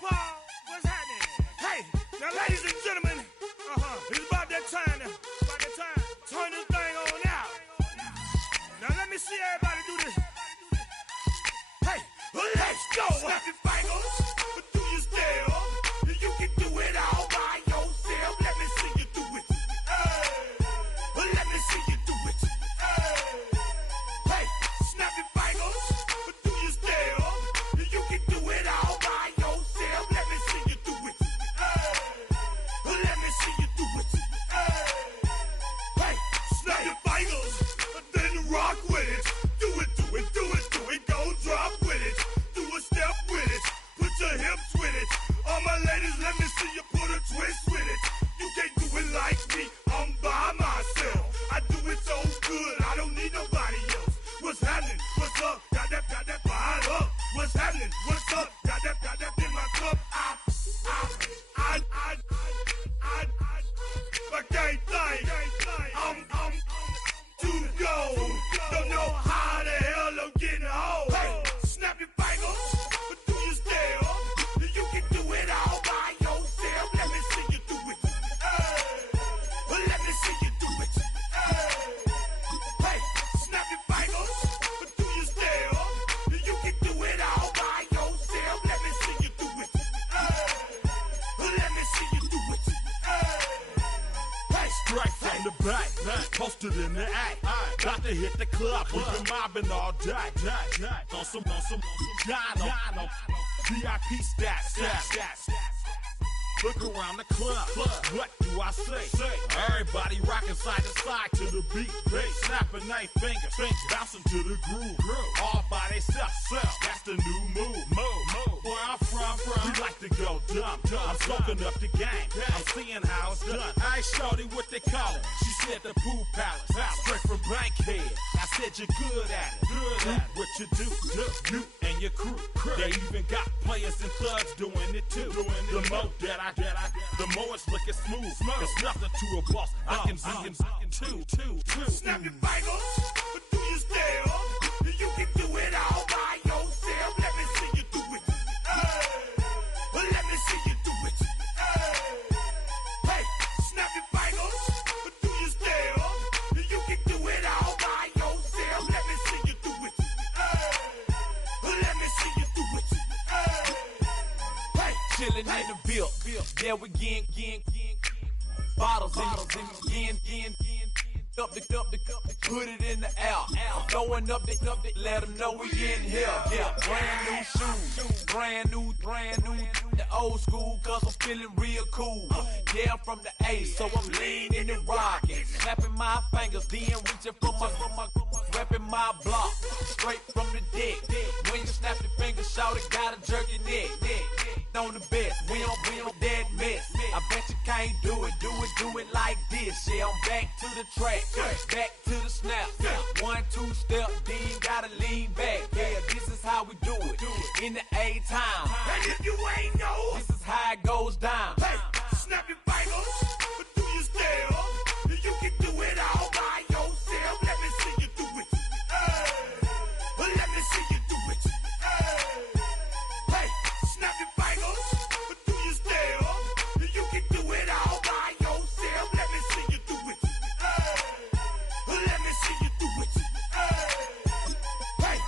Paul, what's happening? Hey, now ladies and gentlemen, it's about that time to, turn this thing on out. Now let me see everybody do this. Hey, let's go. Snap your fingers, do your step. You can do it all by yourself. Let me see you do it. Let me see you do it. Hey, snap your fingers, do your step. You can do it all by yourself. Let me see you do it. Let me see you do it. Hey, snap your fingers, then rock with it. Do it, do it, do it, do it. Go drop with it. Do a step with it. Put your hips with it. All my ladies, let me see you put a twist with it. You can't do it like me. I'm by myself. I do it so good. I don't need nobody else. What's happening? What's up? Got that fired up. What's happening? What's up? Got that in my cup. I can't think. I'm too go. Don't know how the hell I'm getting home. Hey, snap your fingers, do your step. You can do it all by yourself. Let me see you do it. Let me see you do it. Hey, snap your fingers, do your step. You can do it all by yourself. Let me see you do it. Let me see you do it. Hey, Straight from the back, posted in the act. Got to hit the club, we've been mobbing all day. On some Jono, VIP stats. Look around the club, what do I say? Everybody rocking side to side to the beat. Snapping their fingers, bouncing to the groove. All by themselves, that's the new move. Where I'm from, we like to go dumb. I'm soaking up the game, I'm seeing how it's done. I shorty what they call it, she said the pool palace. Straight from Bankhead, I said you're good at it. Do what you do, you and your crew. They even got players and thugs doing it too. The more the more it's looking smooth. It's nothing to a boss. I can see two. snap your fingers, do your step. You can do it all by yourself. Let me see you do it. Let me see you do it. Hey, snap your fingers, do your step. You can do it all by yourself. Let me see you do it. Let me see you do it. Hey, Chillin' in the build, yeah, we again. Bottles in up the put it in the air. Throwing up the let them know we in here. Yeah, brand new shoes, brand new. The old school, cause I'm feeling real cool. Yeah, I'm from the A, so I'm leaning and rocking. Snapping my fingers, then reaching for my repping my block. Straight from the deck. When you snap your fingers, shout it, gotta jerk your neck. On the best, we don't dead mess. I bet you can't do it like this. Yeah, I'm back to the track, back to the snap. 1, 2 step, then gotta lean back. Yeah, this is how we do it in the A time. and if you ain't know, This is how it goes down. hey, snap your fingers, do your step. You can do it all by yourself. Let me see you do it. Let me see you do it. Hey, snap your fingers, do your step. You can do it all by yourself. Let me see you do it. Let me see you do it. Hey.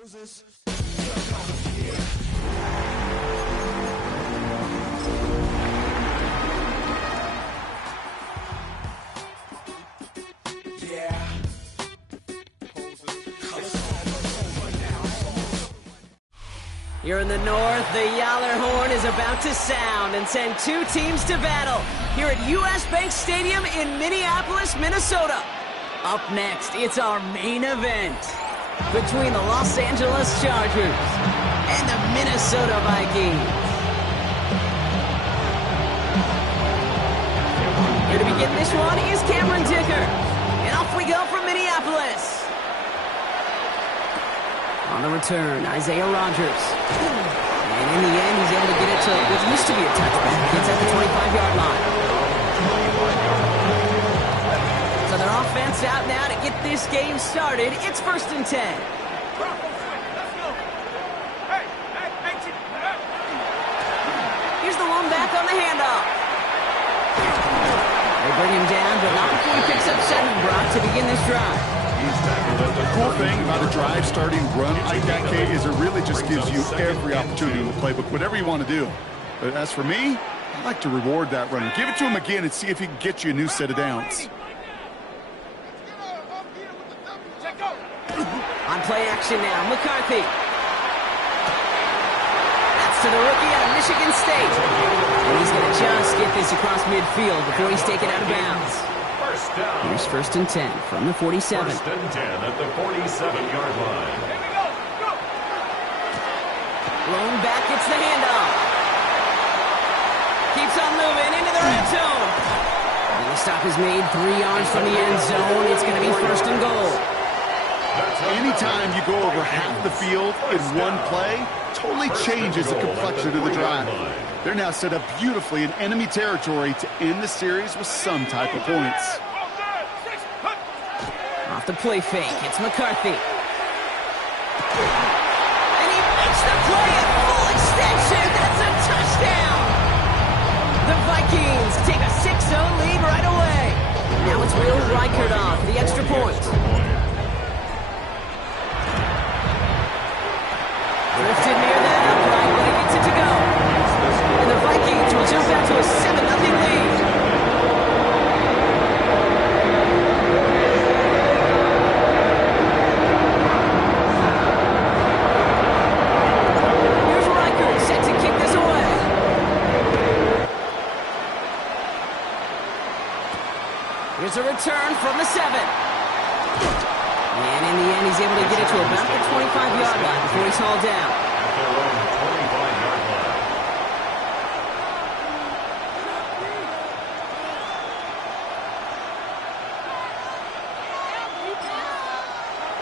Poses. Here in the north, the Yaller horn is about to sound and send two teams to battle here at US Bank Stadium in Minneapolis, Minnesota. Up next, it's our main event between the Los Angeles Chargers and the Minnesota Vikings. getting this one is Cameron Dicker. And off we go from Minneapolis. On the return, Isaiah Rogers. And in the end, he's able to get it to what used to be a touchback. Gets at the 25-yard line. So their offense out now to get this game started. It's 1st and 10. Here's the lone back on the handoff. They bring him down, but not before he picks up 7, Brock, to begin this drive. The cool thing about a drive starting run like that, Kate, is it really just gives you every opportunity in the playbook, whatever you want to do. But as for me, I'd like to reward that runner. Give it to him again and see if he can get you a new set of downs. On play action now, McCarthy. That's to the rookie out of Michigan State. And he's going to just get this across midfield before he's taken out of bounds. Here's 1st and 10 from the 47. 1st and 10 at the 47-yard line. Lone back gets the handoff. Keeps on moving into the red zone. And the stop is made 3 yards from the end zone. It's going to be 1st and goal. Anytime you go over half the field in one play, totally changes the complexion of the drive. They're now set up beautifully in enemy territory to end the series with some type of points. Off the play fake, it's McCarthy. And he makes the play at full extension. That's a touchdown. The Vikings take a 6-0 lead right away. Now it's Will Reichert on for the extra point. Drifted near that upright, but he gets it to go. And the Vikings will jump out to a 7-0 lead. Here's Reichert set to kick this away. Here's a return from the 7. And in the end, he's able to get it to about the 25-yard line before he's hauled down. At their own 25-yard line.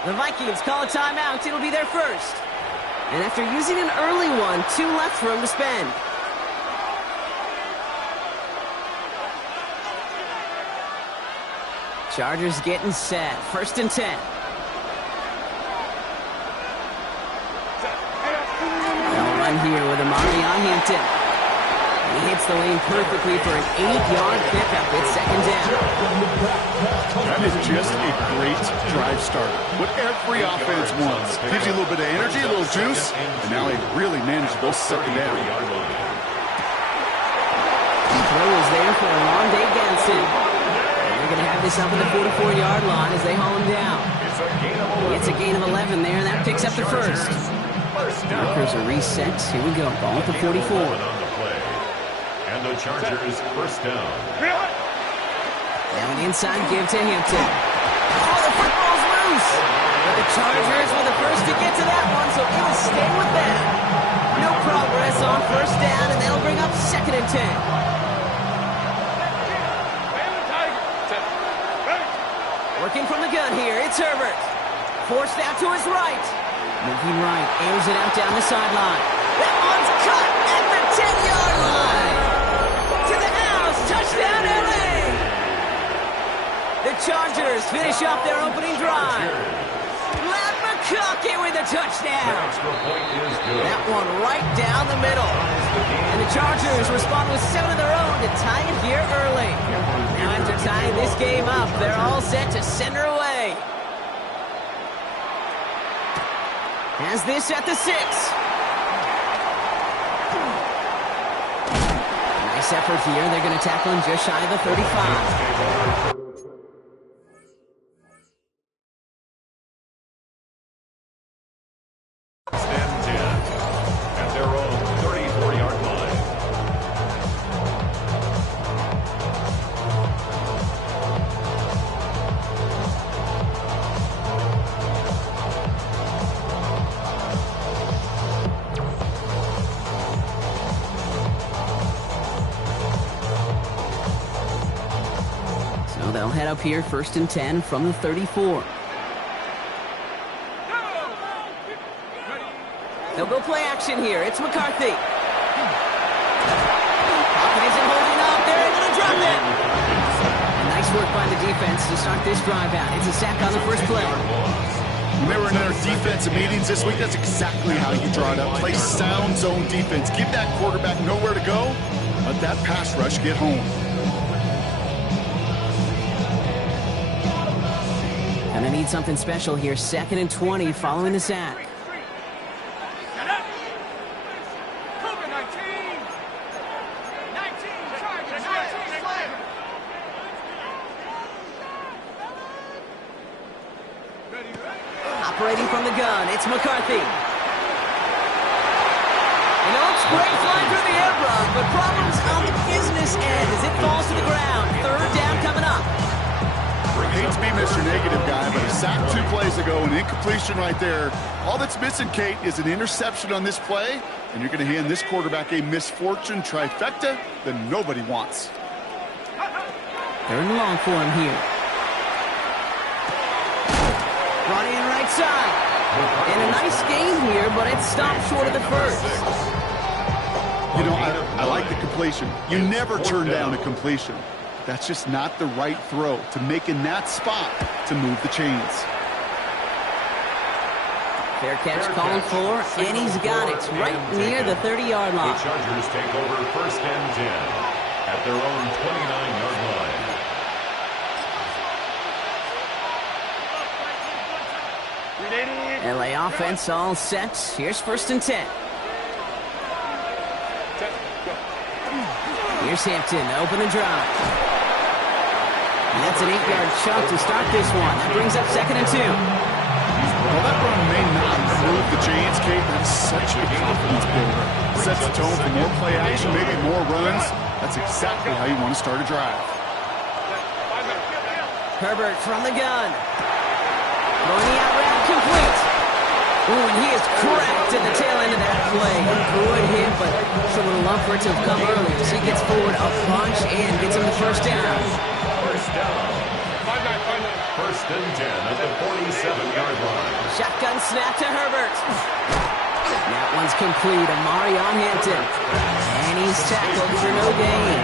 The Vikings call a timeout. It'll be their first. And after using an early one, 2 left for him to spend. Chargers getting set. 1st and 10. They'll run here with Amari on Hampton. He hits the lane perfectly for an 8-yard pickup. It's 2nd down. That is just a great drive starter. What every offense wants. Gives you a little bit of energy, a little juice, and now a really manageable 2nd down. The throw is there for Alonde Ganson. They're going to have this up at the 44-yard line as they haul him down. It's a gain of 11 there, and that picks up the first. Markers are reset. Here we go. Ball at the 44. And the Chargers 1st down. Now an inside give to Hampton. Oh, the football's loose. But the Chargers were the first to get to that one, so it'll stay with them. No progress on 1st down, and that'll bring up 2nd and 10. Working from the gun here, it's Herbert. Forced out to his right. Moving right, airs it out down the sideline. That one's cut at the 10-yard line. To the house, touchdown LA. The Chargers finish off their opening drive. Matt McConkey with a touchdown. That one right down the middle. And the Chargers respond with 7 of their own to tie it here early. Now after tying this game up, they're all set to send her away. Has this at the 6. Nice effort here. They're going to tackle him just shy of the 35. At their own 34-yard line. they'll head up here 1st and 10 from the 34. They'll go play action here. It's McCarthy. Pocket isn't holding up. They're able to drop it. Nice work by the defense to start this drive out. It's a sack on the first play. When they were in our defensive meetings this week, that's exactly how you draw it up. Play sound zone defense. Give that quarterback nowhere to go. Let that pass rush get home. Gonna need something special here. 2nd and 20 following the sack. Operating from the gun, it's McCarthy. It's great flying through the air, Brock, but problems on the business end as it falls to the ground. 3rd down coming up. I hate to be Mr. Negative guy, but a sack 2 plays ago, an incompletion right there. All that's missing, Kate, is an interception on this play, and you're going to hand this quarterback a misfortune trifecta that nobody wants. 3rd and long for him here. Running in right side. And a nice gain here, but it stopped short of the first. You know, I like the completion. You never turn down a completion. That's just not the right throw to make in that spot to move the chains. Fair catch called for, and he's got it right near the 30-yard line. The Chargers take over 1st and 10 at their own 29-yard line. LA offense all set. Here's 1st and 10. Here's Hampton, open and drive. And that's an 8-yard chunk to start this one. That brings up 2nd and 2. Well, that run may not move the chains, Kate. That's such a confidence builder. Sets the tone for more play action, maybe more runs. That's exactly how you want to start a drive. Herbert from the gun. Going the out route, complete. Ooh, and he is cracked at the tail end of that play. A good hit, but it's a little lump for it to have come earlier. So he gets forward a bunch and gets him the 1st down. 1st and 10 at the 47-yard line. Shotgun snap to Herbert. That one's complete. Amari on Hampton. And he's tackled for no gain.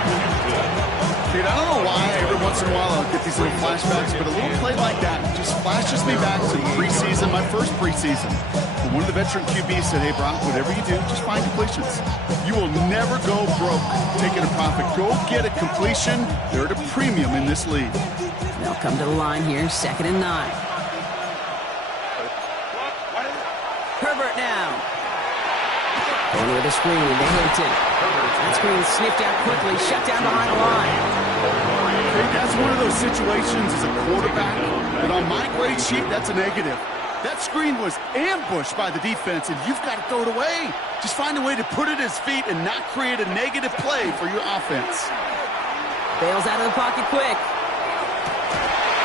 Dude, I don't know why every once in a while I'll get these little flashbacks, but a little play like that just flashes me back to preseason, my first preseason. And one of the veteran QBs said, hey, Brock, whatever you do, just find completions. You will never go broke taking a profit. Go get a completion. They're at a premium in this league. They'll come to the line here, 2nd and 9. Herbert now. Going with a screen to Hampton. That screen sniffed out quickly, shut down behind the line. That's one of those situations as a quarterback that on my grade sheet, that's a negative. That screen was ambushed by the defense, and you've got to throw it away. Just find a way to put it at his feet and not create a negative play for your offense. Bails out of the pocket quick.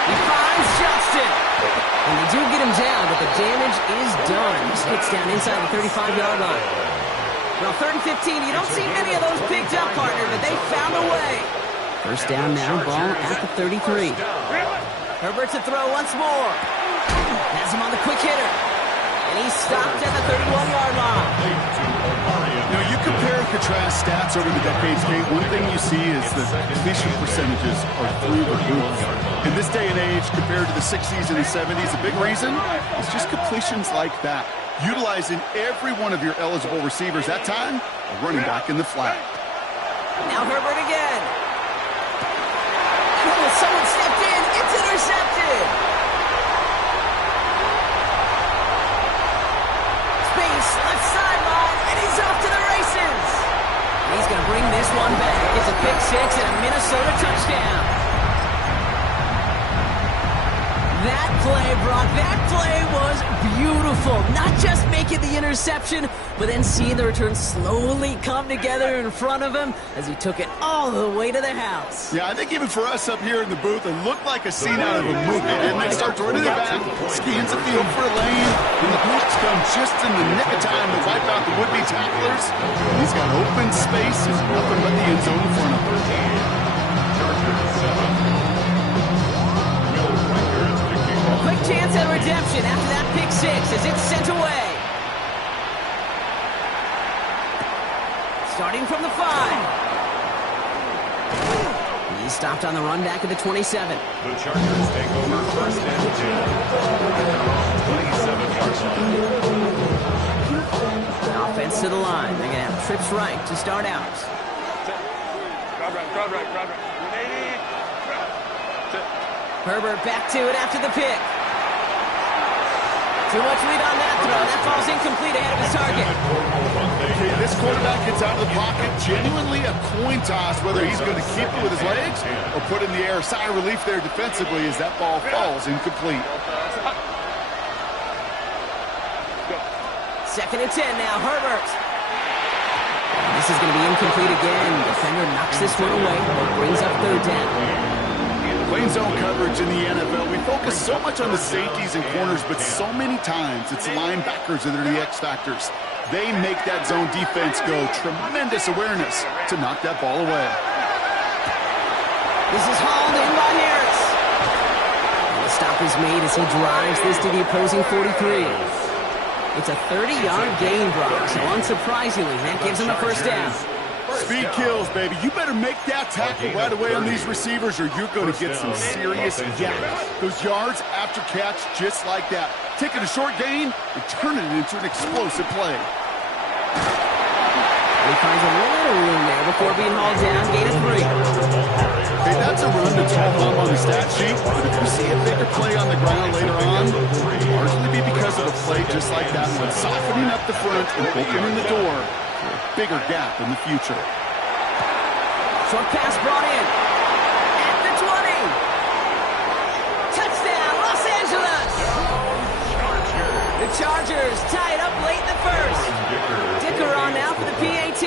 He finds Johnston. And they do get him down, but the damage is done. Just hits down inside the 35-yard line. Well, 3rd and 15, you don't see many of those picked up, partner, but they found a way. 1st down now, ball at the 33. Herbert to throw once more. Has him on the quick hitter. And he's stopped at the 31-yard line. You know, you compare and contrast stats over the decades, Kate. One thing you see is the completion percentages are through the roof. In this day and age, compared to the 60s and the 70s, a big reason is just completions like that. Utilizing every one of your eligible receivers that time, running back in the flat. Now Herbert again. Oh, someone stepped in. It's intercepted. Space, left sideline, and he's off to the races. And he's going to bring this one back. It's a pick 6 and a Minnesota touchdown. That play, Brock, that play was beautiful. Not just making the interception, but then seeing the return slowly come together in front of him as he took it all the way to the house. Yeah, I think even for us up here in the booth, it looked like a scene out of a movie. Didn't it? Starts running it back, skins the field for a lane, and the blocks come just in the nick of time to wipe out the would-be tacklers. He's got open space, nothing but the end zone in front of him. reception after that pick six as it's sent away. Starting from the 5. He's stopped on the run back at the 27. The Chargers take over first and 10 at their own 27-yard line. Offense to the line. They're going to have trips right to start out. Drive right. Herbert back to it after the pick. Too much lead on that throw. That falls incomplete ahead of his target. Okay, this quarterback gets out of the pocket. Genuinely a coin toss whether he's going to keep it with his legs or put it in the air. Sigh of relief there defensively as that ball falls incomplete. 2nd and 10 now. Herbert. This is going to be incomplete again. Defender knocks this one away. Brings up 3rd down. Playing zone coverage in the NFL, we focus so much on the safeties and corners, but so many times it's linebackers that are the X factors. They make that zone defense go. Tremendous awareness to knock that ball away. This is hauled in by Harris. And the stop is made as he drives this to the opposing 43. It's a 30-yard gain, Brock, so unsurprisingly, that gives him a 1st down. Speed kills, baby. You better make that tackle right away on these receivers or you're going to get some serious yak. Those yards after catch just like that. Taking a short gain and turning it into an explosive play. He finds a little room there before being hauled down. Gain of 3. Hey, that's a run that's all up on the stat sheet. But if you see a bigger play on the ground later on, it'll largely be because of a play just like that one. Softening up the front and opening the door. Bigger gap in the future. Short pass brought in. At the 20. Touchdown, Los Angeles. The Chargers tie it up late in the 1st. Dicker on now for the PAT.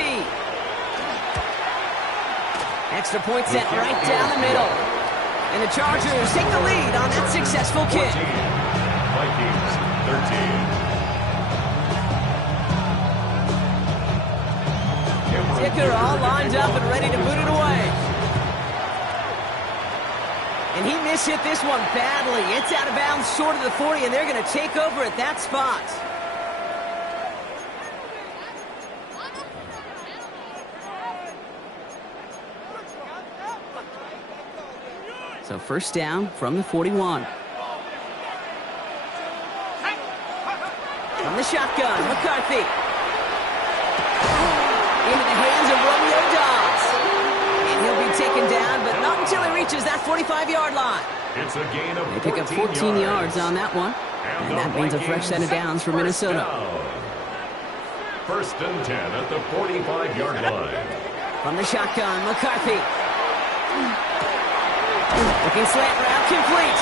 Extra point set right down the middle. And the Chargers take the lead on that successful kick. Vikings 13. Dicker all lined up and ready to boot it away. And he mishit this one badly. It's out of bounds short of the 40, and they're going to take over at that spot. So 1st down from the 41. From the shotgun, McCarthy. Into the hands of Romeo Dobbs. And he'll be taken down, but not until he reaches that 45-yard line. It's a gain of They pick up 14 yards on that one. And that means a fresh set of downs for Minnesota. 1st and 10 at the 45-yard line. From the shotgun, McCarthy. Looking slant route complete.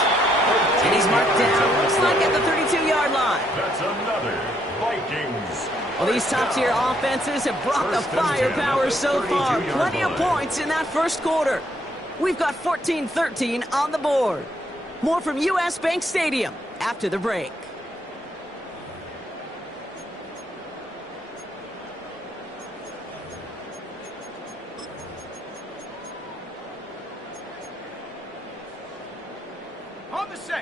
And he's marked down, looks like at the 32-yard line. That's another Vikings. Well, these top-tier offenses have brought the firepower so far. Plenty of points in that 1st quarter. We've got 14-13 on the board. More from U.S. Bank Stadium after the break.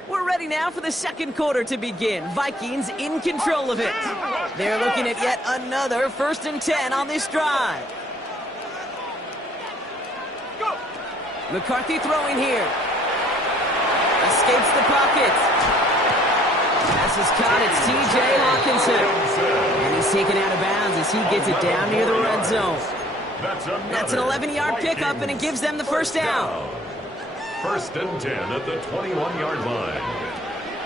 We're ready now for the 2nd quarter to begin. Vikings in control of it. They're looking at yet another 1st and 10 on this drive. McCarthy throwing here. Escapes the pocket. Pass is caught. It's T.J. Hawkinson. And he's taken out of bounds as he gets it down near the red zone. That's an 11-yard pickup, and it gives them the 1st down. 1st and 10 at the 21-yard line.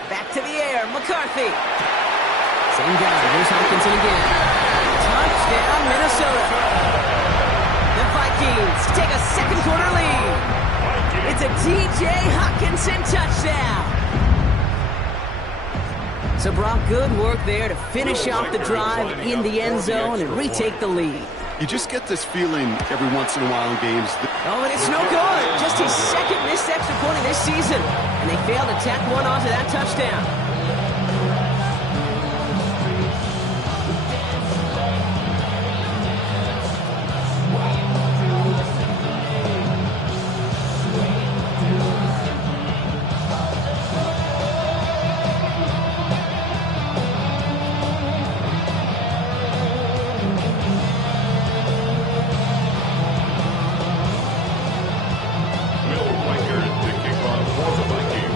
Back to the air, McCarthy. Same guy, here's Hawkinson again. Touchdown, Minnesota. The Vikings take a 2nd quarter lead. It's a T.J. Hawkinson touchdown. So Brock, good work there to finish off the drive in the end zone and retake the lead. You just get this feeling every once in a while in games. Oh, and it's no good. Just his 2nd missed extra point of this season. And they failed to tack one onto that touchdown.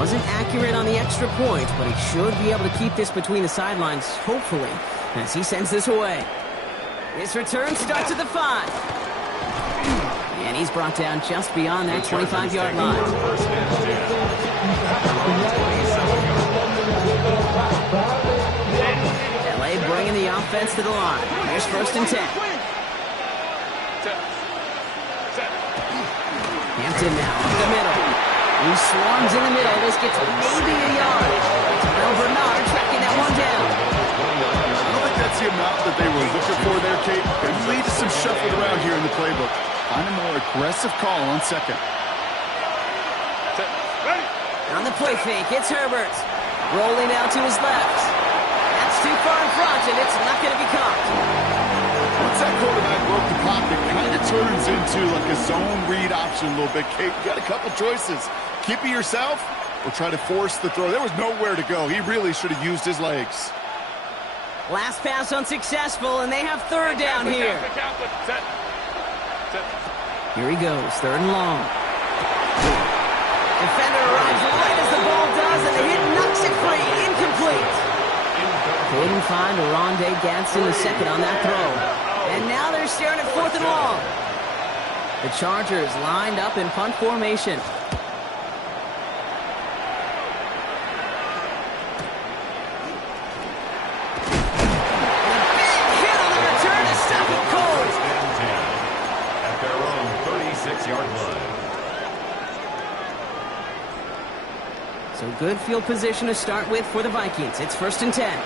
Wasn't accurate on the extra point, but he should be able to keep this between the sidelines, hopefully, as he sends this away. His return starts at the 5. And he's brought down just beyond that 25-yard line. LA bringing the offense to the line. Here's 1st and 10. Hampton now up the middle. He swarms in the middle. This gets maybe a yard. Terrell Bernard tracking that one down. I don't think that's the amount that they were looking for there, Kate. They lead to some shuffled around here in the playbook. Find a more aggressive call on 2nd. On the play fake, it's Herbert. Rolling out to his left. That's too far in front, and it's not going to be caught. Once that quarterback broke the pocket, it kind of turns into like a zone read option a little bit, Kate. You got a couple choices. Keep it yourself or try to force the throw. There was nowhere to go. He really should have used his legs. Last pass unsuccessful, and they have 3rd down here. Here he goes, 3rd and long. Defender arrives right as the ball does, and the hit knocks it free. Incomplete. Couldn't find Oronde Gadsden II on that throw. And now they're staring at 4th and long. The Chargers lined up in punt formation. So good field position to start with for the Vikings. It's 1st and 10.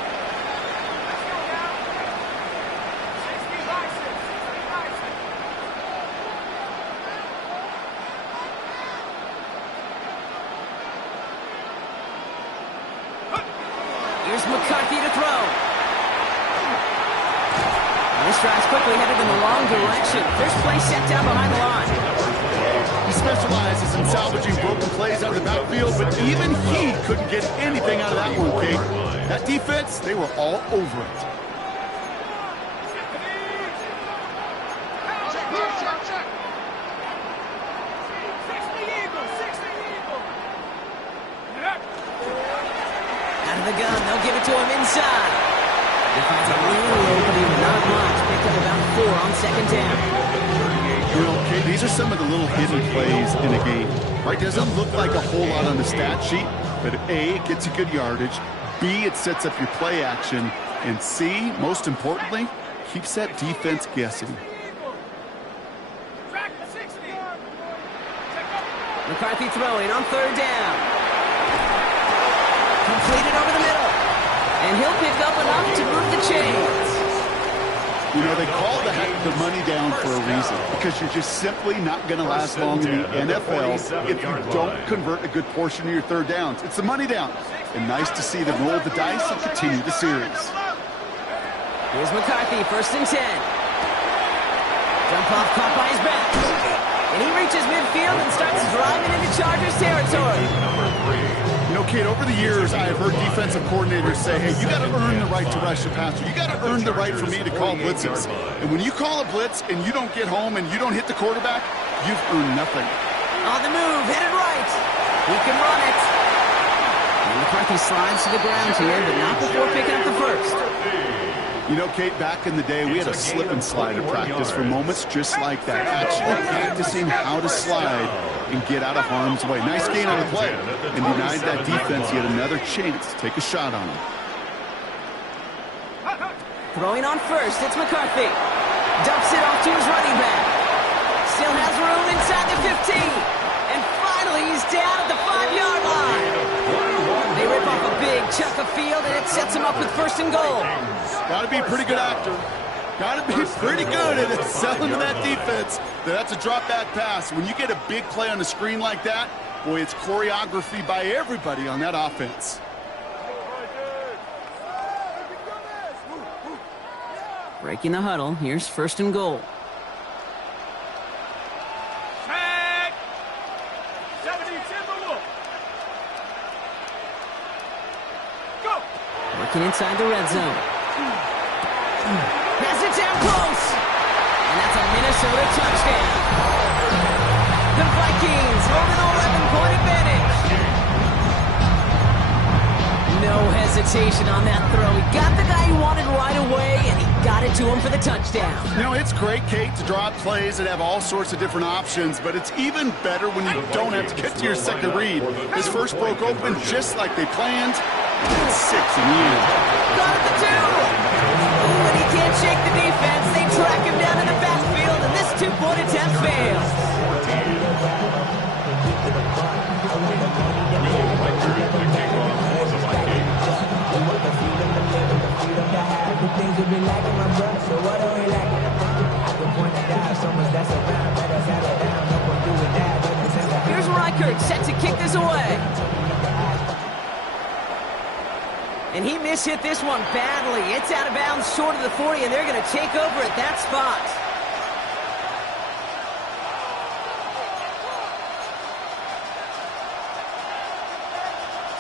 Here's McCarthy to throw. And this drive's quickly headed in the wrong direction. First play set down behind the line. He specializes in salvaging broken plays out of the backfield, but even he couldn't get anything out of that one, Kate. That defense, they were all over it. Out of the gun, they'll give it to him inside. He finds a little opening, but not much. Picked up about 4 on 2nd down. You know, Kate, these are some of the little hidden plays in a game. Right? Doesn't look like a whole lot on the stat sheet, but A, it gets you good yardage. B, it sets up your play action. And C, most importantly, keeps that defense guessing. McCarthy throwing on 3rd down. Completed over the middle. And he'll pick up enough to move the chains. You know, they call the money down for a reason, because you're just simply not going to last long in the NFL if you don't convert a good portion of your 3rd downs. It's the money down. And nice to see them roll the dice and continue the series. Here's McCarthy, 1st and 10. Jump off caught by his back. And he reaches midfield and starts driving into Chargers territory. You know, Kate, over the years, I have heard defensive coordinators say, hey, you got to earn the right to rush the passer. You got to earn the right for me to call blitzes. And when you call a blitz and you don't get home and you don't hit the quarterback, you've earned nothing. On the move, headed right. He can run it. And McCarthy slides to the ground here, but not before picking up the 1st. You know, Kate, back in the day, we had a slip and slide in practice for moments just like that. Actually practicing how to slide and get out of harm's way. Nice gain on the play, and denied that defense yet another chance to take a shot on him. Throwing on 1st, it's McCarthy. Dumps it off to his running back. Still has room inside the 15. And finally, he's down at the 5-yard line. They rip off a big chunk of field, and it sets him up with 1st and goal. Got to be a pretty good actor. Got to be pretty good at selling to that defense. That's a drop back pass. When you get a big play on the screen like that, boy, it's choreography by everybody on that offense. Breaking the huddle. Here's 1st and goal. Working inside the red zone. Has it down close. And that's a Minnesota touchdown. The Vikings hold an 11-point advantage. hesitation on that throw. He got the guy he wanted right away, and he got it to him for the touchdown. You know, it's great, Kate, to draw up plays and have all sorts of different options, but it's even better when you don't have to get to your second read. His first broke open just like they planned. It's 6 in the end. Got it to 2. Ooh, and he can't shake the defense. They track him down in the backfield, and this two-point attempt fails. Here's Reichert, set to kick this away. And he mishit this one badly. It's out of bounds short of the 40, and they're going to take over at that spot.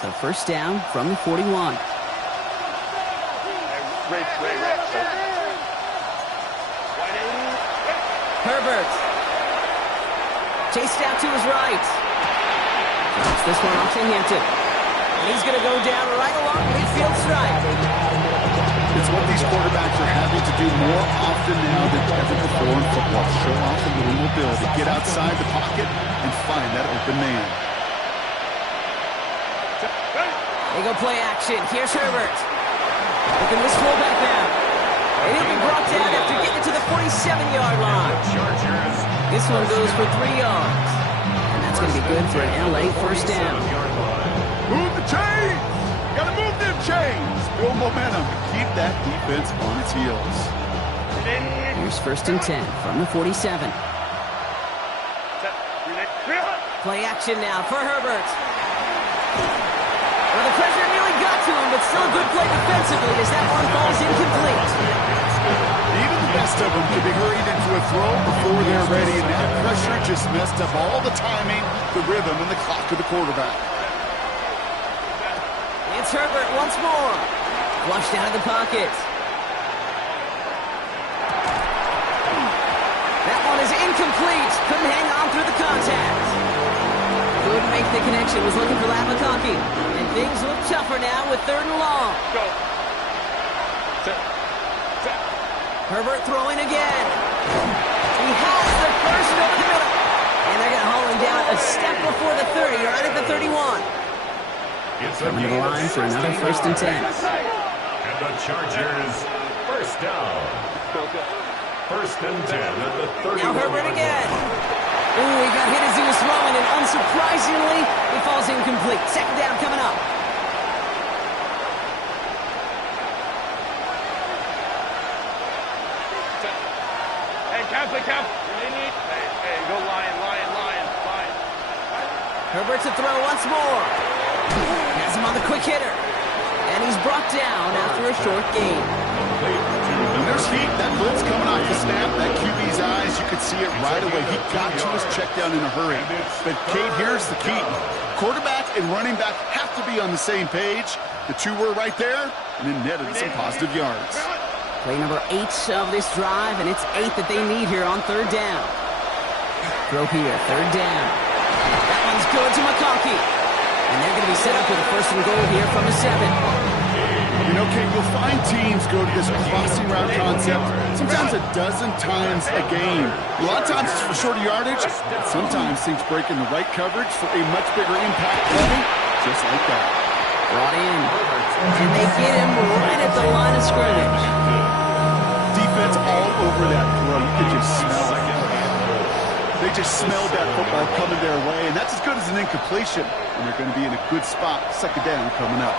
So first down from the 41. Herbert. Chased out to his right. Drops this one off to Hampton. And he's going to go down right along midfield stripe. It's what these quarterbacks are having to do more often now than ever before in football. Show off a little mobility. Get outside the pocket and find that open man. They go play action. Here's Herbert. Looking this fullback now. And he'll be brought down after getting to the 47-yard line. This one goes for 3 yards. And that's going to be good for an LA first down. Move the chains! Gotta move them chains! Build momentum. Keep that defense on its heels. Here's first and 10 from the 47. Play action now for Herbert. Well, the pressure nearly got to him, but still a good play defensively as that one falls incomplete. Even the best of them can be hurried into a throw before they're ready, and that pressure just messed up all the timing, the rhythm, and the clock of the quarterback. It's Herbert once more. Flushed out of the pocket. That one is incomplete. Couldn't hang on through the contact. Couldn't make the connection. Was looking for Lapakaki. And things look tougher now with 3rd and long. Go. Herbert throwing again. He has the first over the middle. And they're going to haul him down a step before the 30, right at the 31. Coming to the line for another first and 10. And the Chargers, first down. First and 10 at the 30. Now Herbert again. Ooh, he got hit as he was throwing, and unsurprisingly, he falls incomplete. Second down coming up. Hey, Cap. Hey, go lion. Herbert to throw once more. Has him on the quick hitter. And he's brought down after a short gain. When there's heat, that blitz coming off the snap, that QB's eyes, you could see it right away. He got to his check down in a hurry. But, Kate, here's the key. Quarterback and running back have to be on the same page. The two were right there, and then netted some positive yards. Play number 8 of this drive, and it's 8 that they need here on 3rd down. Throw here, 3rd down. That one's good to McConkey. And they're going to be set up with a first and goal here from the 7. You know, Kate, you'll find teams go to this crossing route concept sometimes a dozen times a game. A lot of times it's for shorter yardage, but sometimes things break in the right coverage for a much bigger impact play, just like that. Brought in. And they get him right at the line of scrimmage. Defense all over that throw. You could just smell it. They just smelled that football coming their way, and that's as good as an incompletion. And they're going to be in a good spot. Second down coming up.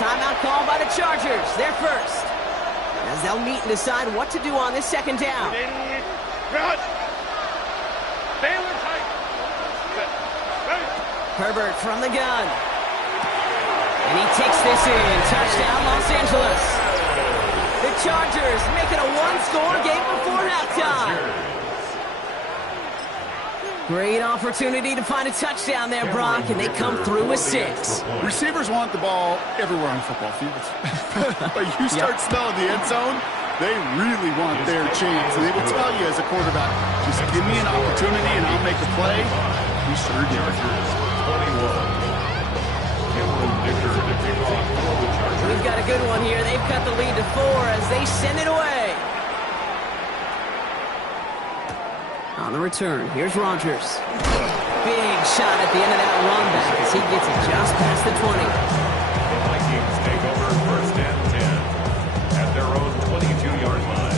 Timeout called by the Chargers. They're first. As they'll meet and decide what to do on this second down. Herbert from the gun. And he takes this in. Touchdown, Los Angeles. The Chargers make it a one-score game before halftime. Great opportunity to find a touchdown there, Brock, and they come through with 6. Receivers want the ball everywhere on football fields. But you start smelling the end zone, they really want their chance. And they will tell you as a quarterback, just give me an opportunity and I'll make a play. He sure did. We've got a good one here. They've cut the lead to 4 as they send it away. On the return, here's Rodgers. Big shot at the end of that run back as he gets it just past the 20. The Vikings take over 1st and 10 at their own 22-yard line.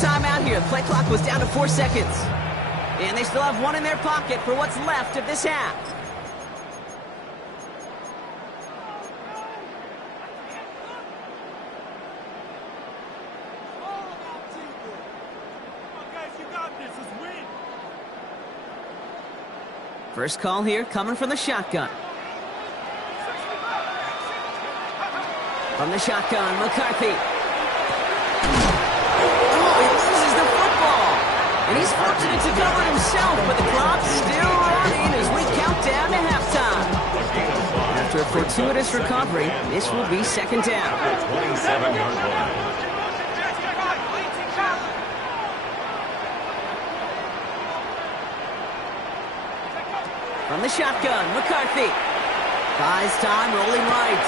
Timeout here. Play clock was down to 4 seconds. And they still have one in their pocket for what's left of this half. First call here coming from the shotgun. From the shotgun, McCarthy. And he's fortunate to cover himself, but the clock's still running as we count down to halftime. After a fortuitous recovery, this will be 2nd down. 27-yard line. From the shotgun, McCarthy. Buys time, rolling right.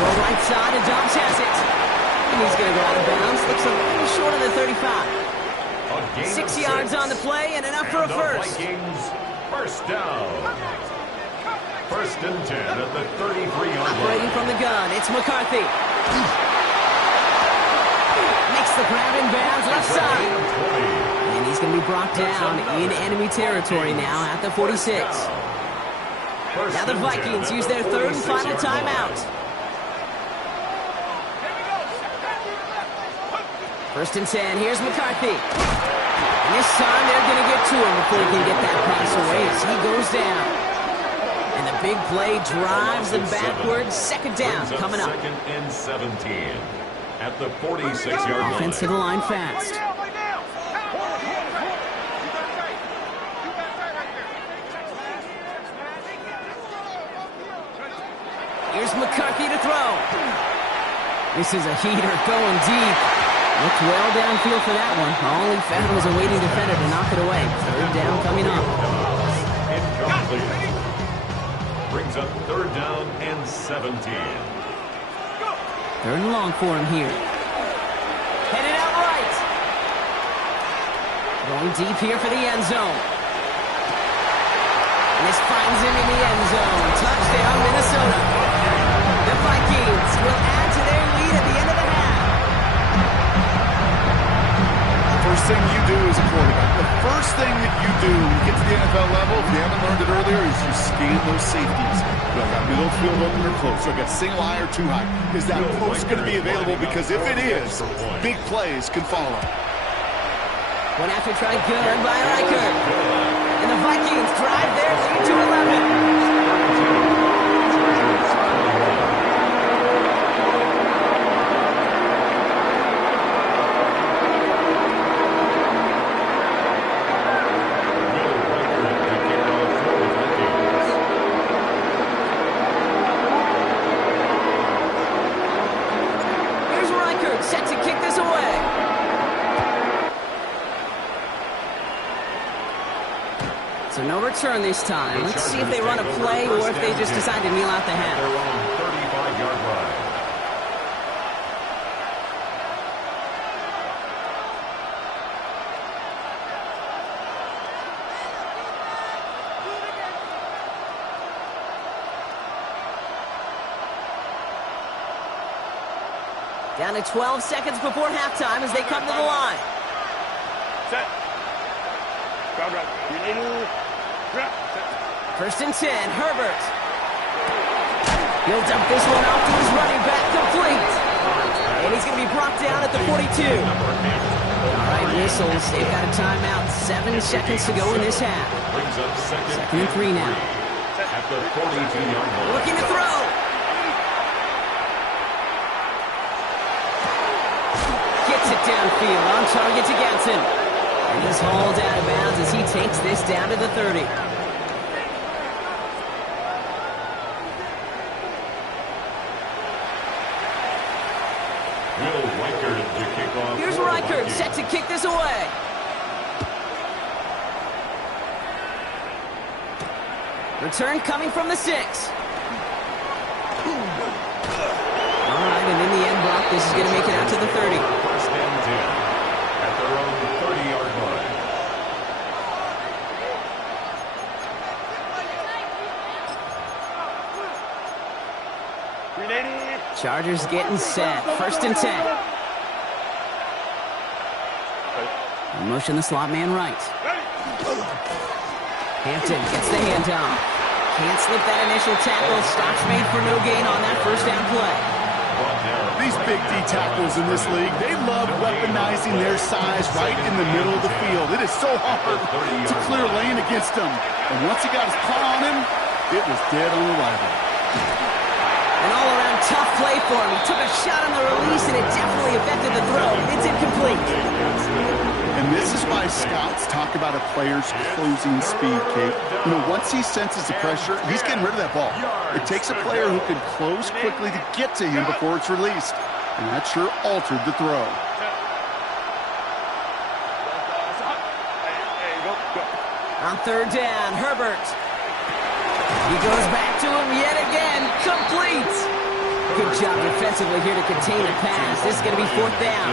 Go right side, and Dobbs has it. And he's going to go out of bounds. Looks a little short of the 35. 6 yards on the play and enough for a first. Vikings, 1st down. 1st and 10 at the 33-yard line. Operating from the gun, it's McCarthy. Makes the grab in bounds left side. And he's going to be brought down in enemy territory now at the 46. Now the Vikings use their 3rd and final timeout. 1st and 10, here's McCarthy. And this time they're going to get to him before he can get that pass away as he goes down. And the big play drives them backwards. 2nd down coming up. 2nd and 17 at the 46-yard line. Offense to the line fast. Here's McCarthy to throw. This is a heater going deep. Looked well downfield for that one. All he found was a waiting defender to knock it away. 3rd down coming up. Incomplete. Brings up 3rd down and 17. 3rd and long for him here. Headed out right. Going deep here for the end zone. And this finds him in the end zone. Touchdown, Minnesota. The Vikings will add to their lead at the end of the half. First thing you do as a quarterback, the first thing that you do when you get to the NFL level, if you haven't learned it earlier, is you scan those safeties. Do I got middle field open or close? Do I got single high or too high? Is that post going to be available? Because if it is, big plays can follow. One after try good by Reichert. And the Vikings drive their lead to 11. Set to kick this away. So no return this time. Let's see if they run a play or if they just decide to kneel out the half. Their own 35-yard line. Down to 12 seconds before halftime as they come to the line. Set. First and 10, Herbert. He'll dump this one off to his running back, complete. And he's going to be brought down at the 42. All right, whistles. They've got a timeout. 7 seconds to go in this half. Brings up Second and 3 now. At the 42-yard line. Looking to throw. Gets it downfield. On target to Gatson. And he's hauled out of bounds as he takes this down to the 30. Here's Reichert set to kick this away. Return coming from the 6. All right, and in the end, Brock, this is going to make it out to the 30. First and 10 at their own 30-yard line. Chargers getting set. First and 10. Motion the slot man right. Hampton gets the handoff. Can't slip that initial tackle. Stops made for no gain on that first down play. These big D tackles in this league, they love weaponizing their size right in the middle of the field. It is so hard to clear lane against them. And once he got his paw on him, it was dead on arrival. An all-around tough play for him. He took a shot on the release, and it definitely affected the throw. It's incomplete. And this is why scouts talk about a player's closing speed, Kate. You know, once he senses the pressure, he's getting rid of that ball. It takes a player who can close quickly to get to him before it's released. And that sure altered the throw. On third down, Herbert. He goes back to him yet again. Complete. Good job defensively here to contain the pass. This is going to be fourth down.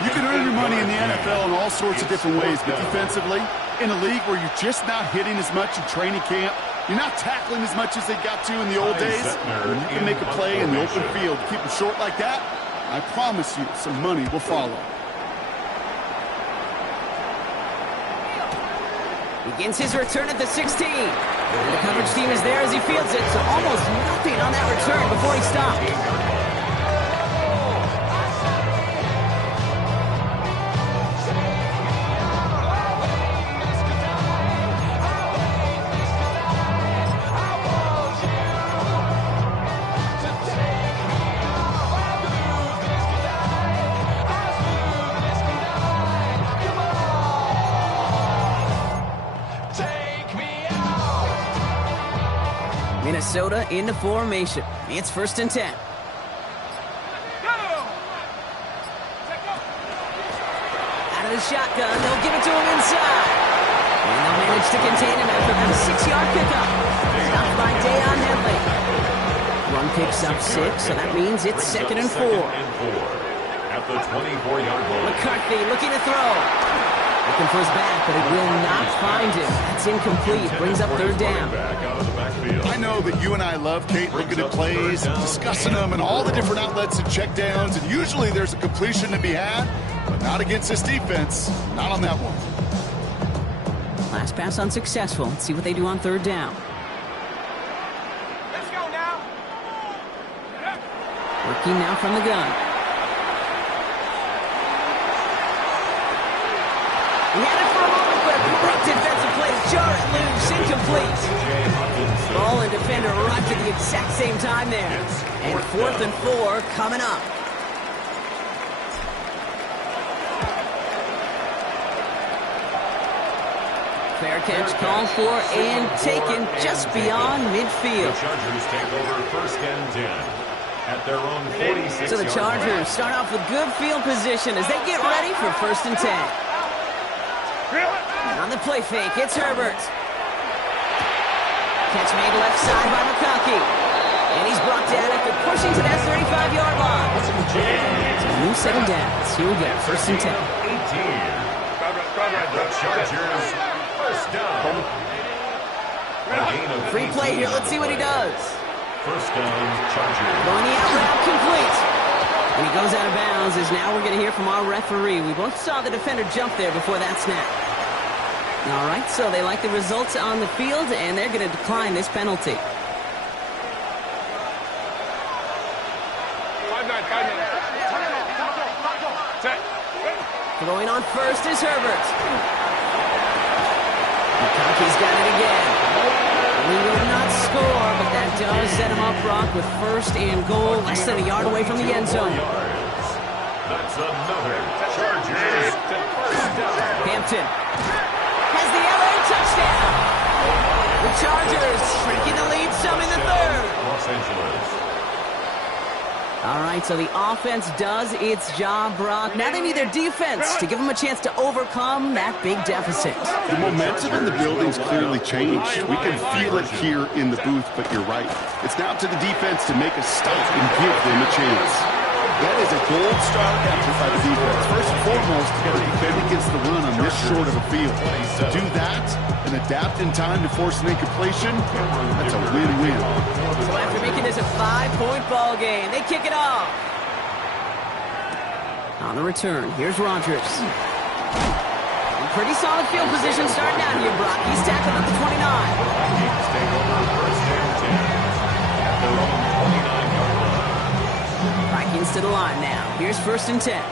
You can earn your money in the NFL in all sorts of different ways, but defensively, in a league where you're just not hitting as much in training camp, you're not tackling as much as they got to in the old days, and you can make a play in the open field. Keep it short like that, I promise you some money will follow. Begins his return at the 16. And the coverage team is there as he fields it, so almost nothing on that return before he stopped. Minnesota into formation. It's first and 10. Out of the shotgun, they'll give it to him inside. And they'll manage to contain him after about a 6-yard pickup. Stopped by Dayon Henley. Run picks up 6, so that means it's second and 4. At the 24-yard line. McCarthy looking to throw. Looking for his back, but it will not find him. That's incomplete. Brings up third down. I know that you and I love, Kate, looking at plays, discussing them, and all the different outlets and checkdowns, and usually there's a completion to be had, but not against this defense. Not on that one. Last pass unsuccessful. Let's see what they do on third down. Let's go now. Working now from the gun. He had it for a moment, but a great defensive play to jar it loose. Incomplete. Ball and defender arrived at the exact same time there. And fourth and 4 coming up. Fair catch called for and taken just beyond midfield. The Chargers take over first and 10 at their own 46-yard So the Chargers start off with good field position as they get ready for first and 10. On the play fake, it's Herbert. Catch made left side by McConkey. And he's brought down after pushing to that 35-yard line. So a new set of downs. Here we go, first and 10. 18. The Chargers first down. Free play here, let's see what he does. First down, Chargers. Going the out route, complete. And he goes out of bounds as now we're going to hear from our referee. We both saw the defender jump there before that snap. All right, so they like the results on the field, and they're going to decline this penalty. 5 minutes. Set. Going on first is Herbert. McConkey's got it again. He will not score, but that does set him up, Brock, with first and goal, less than a yard away from the end zone. That's another Chargers first down. Hampton has the LA touchdown. The Chargers shrinking the lead some in the third. Los Angeles. All right, so the offense does its job, Brock. Now they need their defense to give them a chance to overcome that big deficit. The momentum in the building's clearly changed. We can feel it here in the booth, but you're right. It's now to the defense to make a stop and give them a chance. That is a gold star effort by the defense. First and foremost, you got to defend against the run on this short of a field. To do that and adapt in time to force an incompletion, that's a win-win. So after making this a 5-point ball game, they kick it off. On the return, here's Rodgers. In pretty solid field position starting out here, Brock. He's tackled at the 29. Vikings take over first and 10 at their own 29-yard line. Vikings to the line now. Here's first and 10.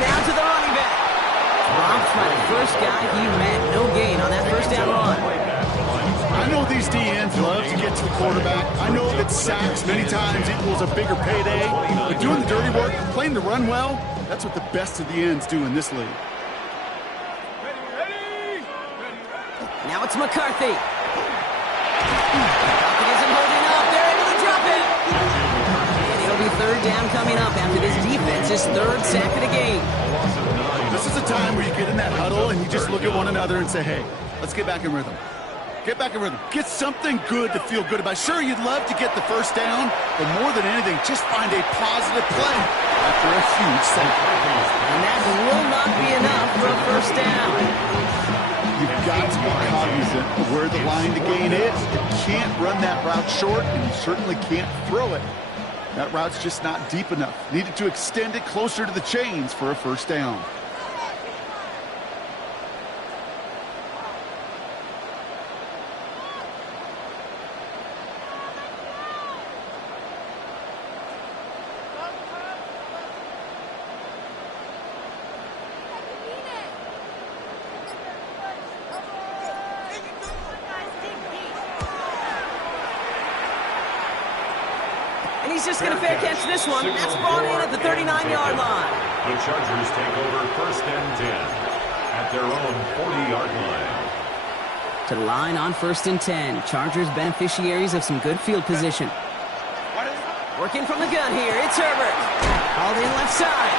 Now to the running back. Drops by the first guy he met. No gain on that first down run. I know these DNs love to get to the quarterback. I know that sacks many times equals a bigger payday. But doing the dirty work, playing the run well, that's what the best of the ends do in this league. Now it's McCarthy. Falcon isn't holding up. They're able to drop it. And it'll be third down coming up after this defense's third sack of the game. This is a time where you get in that huddle and you just look at one another and say, hey, let's get back in rhythm. Get back in rhythm. Get something good to feel good about. Sure, you'd love to get the first down, but more than anything, just find a positive play after a huge sack. And that will not be enough for a first down. You've got to be cognizant of where the line to gain is. You can't run that route short, and you certainly can't throw it. That route's just not deep enough. Needed to extend it closer to the chains for a first down. He's just going to fair catch this one. That's brought in at the 39-yard line. The Chargers take over first and 10 at their own 40-yard line. To the line on first and 10. Chargers beneficiaries of some good field position. Working from the gun here. It's Herbert. Called in left side.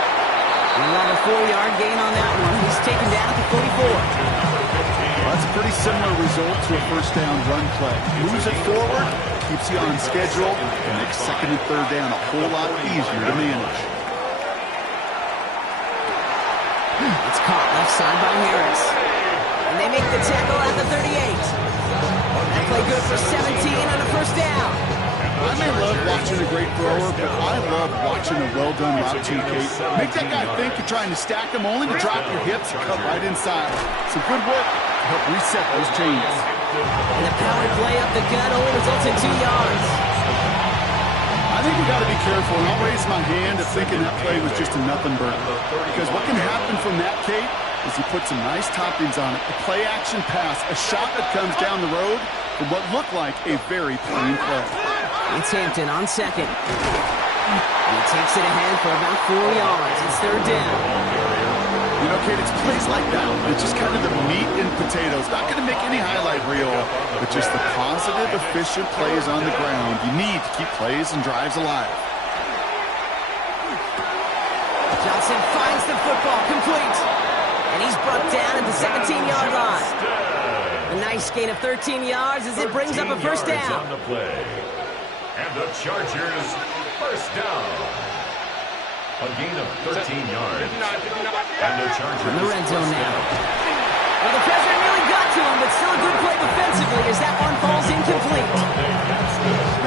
And we'll have a 4-yard gain on that one. He's taken down at the 44. Well, that's a pretty similar result to a first down run play. Moves it forward, keeps you on schedule, and makes second and third down a whole lot easier to manage. It's caught left side by Harris. And they make the tackle at the 38. That play good for 17 on a first down. I may love watching a great thrower, but I love watching a well-done route to Kate. Make that guy think you're trying to stack him, only to drop your hips and cut right inside. Some good work to help reset those chains. And the power play up the gut only results in 2 yards. I think we got to be careful, and I'll raise my hand at thinking that play was just a nothing burger. Because what can happen from that, Kate, is he put some nice toppings on it. A play-action pass, a shot that comes down the road from what looked like a very plain play. It's Hampton on second. He takes it ahead for about 4 yards. It's third down. You know, Kate, it's plays like that. It's just kind of the meat and potatoes. Not going to make any highlight reel, but just the positive, efficient plays on the ground. You need to keep plays and drives alive. Johnson finds the football complete. And he's brought down at the 17-yard line. A nice gain of 13 yards as it brings up a first down. On the play. And the Chargers first down. A gain of 13 yards. And the Chargers in the red zone now. Well, the pressure really got to him, but still a good play defensively as that one falls incomplete.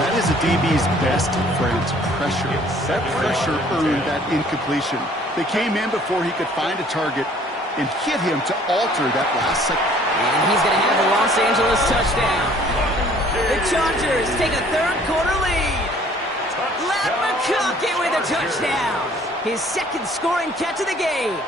That is a DB's best friend, pressure. That pressure earned that incompletion. They came in before he could find a target and hit him to alter that last second. And he's going to have a Los Angeles touchdown. The Chargers take a third-quarter lead. Let McConkey with a touchdown. His second scoring catch of the game.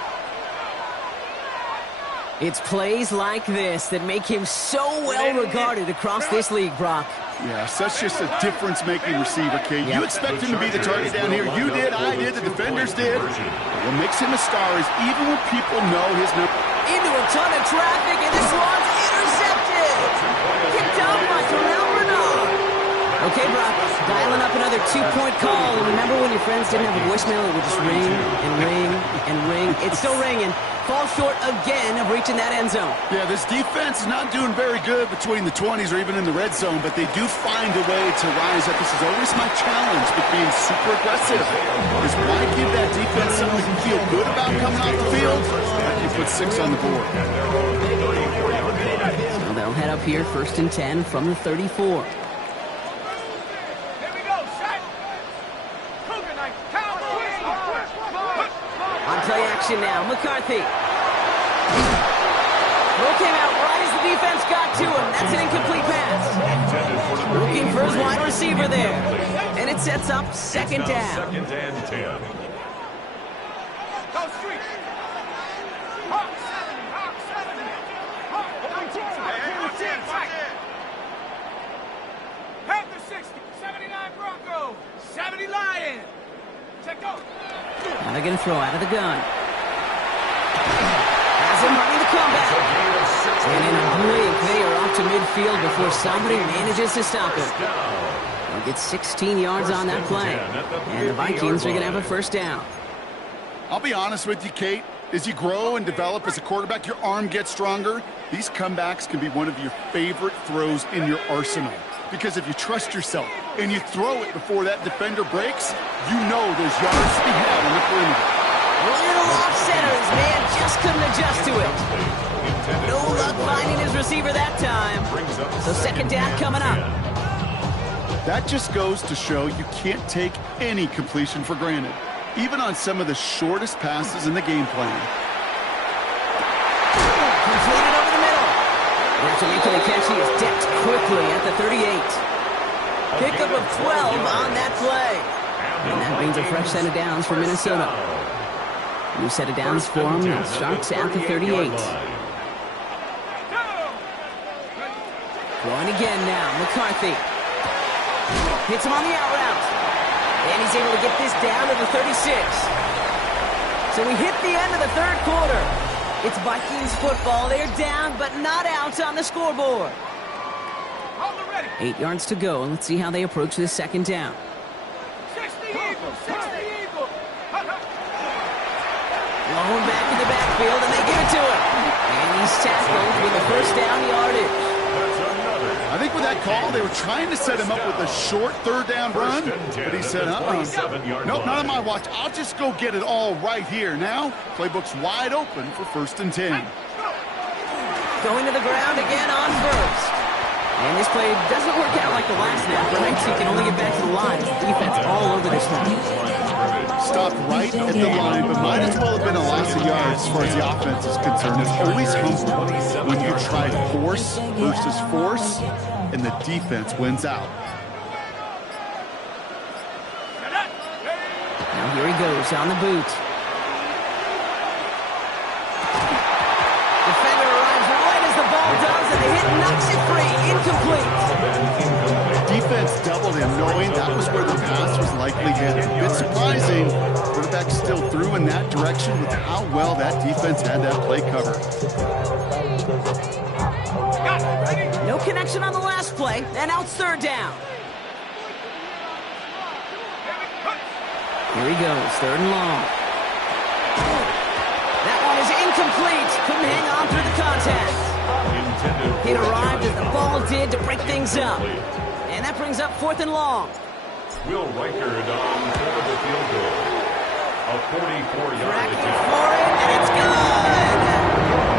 It's plays like this that make him so well regarded across this league, Brock. Yeah, such just a difference-making receiver, Kate. You expect him to be the target down here. You did, I did, the defenders did. What makes him a star is even when people know his number. Into a ton of traffic, and this one's intercepted. Picked up by Terrell Bernard. Okay, Brock, dialing up another two-point call. And remember when your friends didn't have a voicemail? It would just ring and ring and ring. It's still ringing. Falls short again of reaching that end zone. Yeah, this defense is not doing very good between the 20s or even in the red zone, but they do find a way to rise up. This is always my challenge with being super aggressive. Is why give that defense something to feel good about coming off the field? Like you put 6 on the board. So they'll head up here, 1st and 10 from the 34. On play action now, McCarthy. Throw came out right as the defense got to him. That's an incomplete pass. Looking for his wide receiver there. And it sets up second down. Second and 10. Go street. Hawk 70. Hawk 70. Hawk 10. Panther 60. 79 Bronco. 70 Lion. Check out. Now they're going to throw out of the gun. Has him running the comeback. And in a blink, they are off to midfield before somebody manages to stop him. They'll get 16 yards on that play. And the Vikings are going to have a first down. I'll be honest with you, Kate. As you grow and develop as a quarterback, your arm gets stronger. These comebacks can be one of your favorite throws in your arsenal. Because if you trust yourself and you throw it before that defender breaks, you know there's yards to be had on the perimeter. Little off-centers, man, just couldn't adjust to it. No luck finding his receiver that time. So second down coming up. That just goes to show you can't take any completion for granted, even on some of the shortest passes in the game plan. Completed over the middle. After making the catch, he is decked quickly at the 38. Pickup of 12 on that play. And that means a fresh set of downs for Minnesota. New set of downs for him. It starts at the 38. Going again now. McCarthy. Hits him on the out route. And he's able to get this down to the 36. So we hit the end of the third quarter. It's Vikings football. They're down, but not out on the scoreboard. 8 yards to go. Let's see how they approach this second down. 60 Eagle. 60 Eagle. Blown back in the backfield, and they give it to him. And he's tackled with a first down yardage. I think with that call, they were trying to set him up with a short third down run, but he said, nope, not on my watch. I'll just go get it all right here. Now, playbook's wide open for 1st and 10. Going to the ground again on first. And this play doesn't work out like the last snap, right? So you can only get back to the line. Defense all over this one. Stopped right at the line, but might as well have been a loss of yards as far as the offense is concerned. It's always humble when you try force versus force, and the defense wins out. Now here he goes on the boot. Defender arrives right as the ball does, and the hit knocks it free. Incomplete. Defense doubled him, knowing that was where the pass was likely headed. A bit surprising, quarterback still threw in that direction with how well that defense had that play covered. No connection on the last play, and now it's third down. Here he goes, 3rd and long. That one is incomplete. Couldn't hang on through the contact. It arrived as the ball did to break things up. And that brings up 4th and long. Will Reichard on for the field goal. A 44-yard Tracking attempt. for it, and it's good!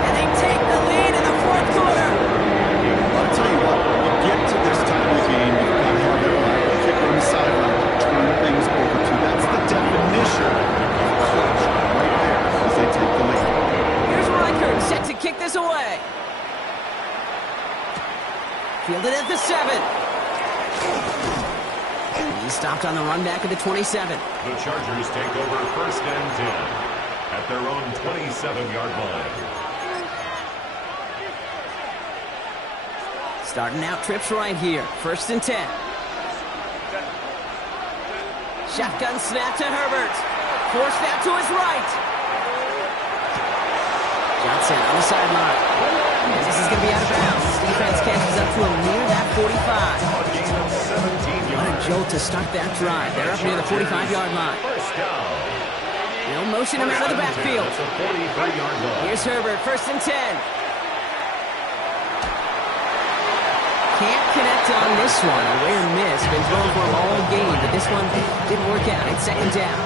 And they take the lead in the 4th quarter. I'll tell you what, when you get to this time of the game, you've got to have that kicker on the sideline to turn things over to. That's the definition of clutch right there as they take the lead. Here's Reichard set to kick this away. Fielded at the 7. on the run back of the 27. The Chargers take over 1st and 10 at their own 27-yard line. Starting out trips right here. 1st and 10. Shotgun snap to Herbert. Forced out to his right. Johnson on the sideline. This is going to be out of bounds. Defense catches up to him near that 45. What a jolt to start that drive. They're up near the 45-yard line. No motion him out of the backfield. Here's Herbert, 1st and 10. Can't connect on this one. A rare miss. Been throwing for him all game, but this one didn't work out. It's 2nd down.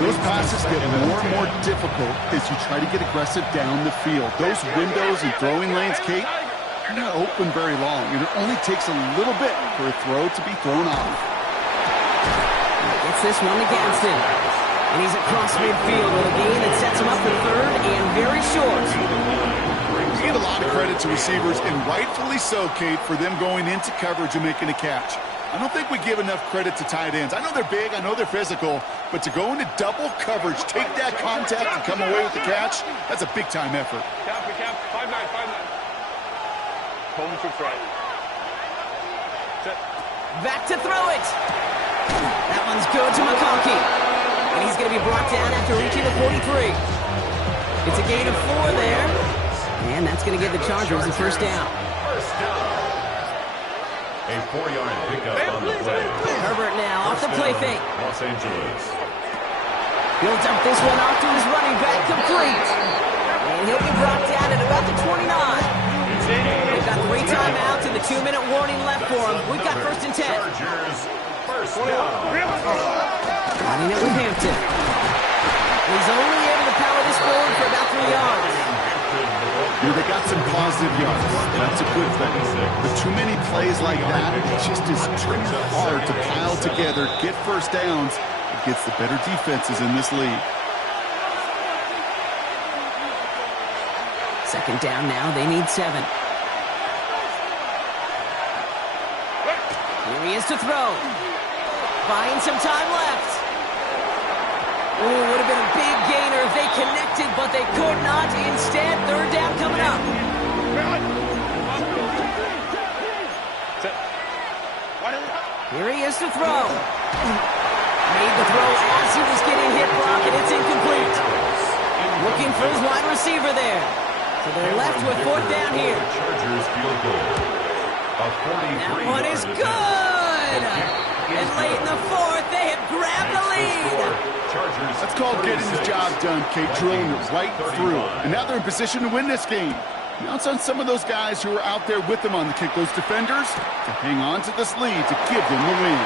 Those passes get more and more difficult as you try to get aggressive down the field. Those windows and throwing lanes, Kate, they're not open very long. It only takes a little bit for a throw to be thrown off. Gets this one to Gadsden. And he's across midfield with a gain that sets him up for 3rd and very short. We give a lot of credit to receivers, and rightfully so, Kate, for them going into coverage and making a catch. I don't think we give enough credit to tight ends. I know they're big, I know they're physical, but to go into double coverage, take that contact, and come away with the catch, that's a big-time effort. Cap, 5-9. Home to right. Back to throw it. That one's good to McConkey. And he's going to be brought down after reaching the 43. It's a gain of 4 there. And that's going to give the Chargers the 1st down. A 4-yard pickup on the play. Herbert now off the play fake. Los Angeles. He'll dump this one off to his running back, complete. And he'll be brought down at about the 29. We've got 3 timeouts and the 2-minute warning left for him. We've got 1st and 10. Chargers, 1st down. Running it with Hampton. He's only able to power this forward for about 3 yards. They got some positive yards. That's a good thing. But too many plays like that, it just is too hard to pile together, get 1st downs against the better defenses in this league. 2nd down now. They need 7. Here he is to throw. Buying some time left. Ooh, would have been a big gainer if they connected, but they could not. Instead, 3rd down coming up. Here he is to throw. Made the throw as he was getting hit block, and it's incomplete. Looking for his wide receiver there. So they're left with 4th down here. That one is good. And late in the 4th, they have grabbed the lead. That's called getting the job done, Kate, drilling it right through. And now they're in position to win this game. Now it's on some of those guys who are out there with them on the kick, those defenders, to hang on to this lead to give them the win.